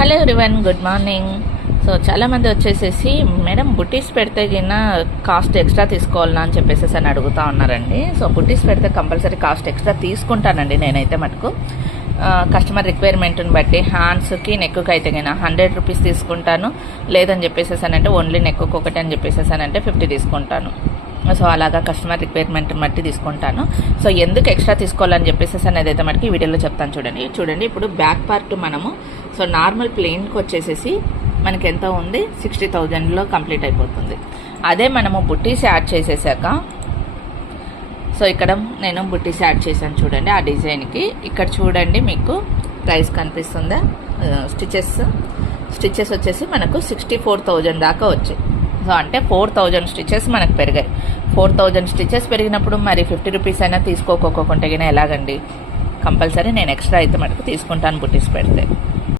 Hello everyone, good morning. So చాలామంది వచ్చేసేసి madam బుటీస్ పెడితే గిన్న కాస్ట్ ఎక్స్ట్రా తీసుకోవాలన్నా అని చెప్పేసి అని అడుగుతూ ఉన్నారండి. సో బుటీస్ పెడితే కంపల్సరీ కాస్ట్ ఎక్స్ట్రా తీసుకుంటానండి నేనైతే మటుకు. కస్టమర్ రిక్వైర్మెంట్ని బట్టి హ్యాండ్స్కి నెక్కి అయితే గిన 100 రూపీస్ తీసుకుంటాను. లేదని చెప్పేసి అంటే ఓన్లీ నెక్కు ఒకటి అని చెప్పేసి అంటే 50 తీసుకుంటాను. సో అలాగా కస్టమర్ రిక్వైర్మెంట్ బట్టి తీసుకుంటాను. సో ఎందుకు ఎక్స్ట్రా తీసుకోవాలని చెప్పేసి అనేది అయితే మనకి ఈ వీడియోలో చెప్తాను. చూడండి ఇప్పుడు బ్యాక్ పార్ట్ మనము సో నార్మల్ ప్లెయిన్కి వచ్చేసేసి మనకి ఎంత ఉంది, 60,000లో కంప్లీట్ అయిపోతుంది. అదే మనము బుట్టీస్ యాడ్ చేసేసాక సో ఇక్కడ నేను బుట్టీస్ యాడ్ చేశాను చూడండి. ఆ డిజైన్కి ఇక్కడ చూడండి మీకు ప్రైస్ కనిపిస్తుందా, స్టిచెస్ వచ్చేసి మనకు 64,000 దాకా వచ్చాయి. సో అంటే 4,000 స్టిచెస్ మనకు పెరిగాయి. 4,000 స్టిచెస్ పెరిగినప్పుడు మరి 50 రూపీస్ అయినా తీసుకోకపోతే ఎలాగండి? కంపల్సరీ నేను ఎక్స్ట్రా అయితే మటుకు తీసుకుంటాను బుట్టీస్ పెడితే.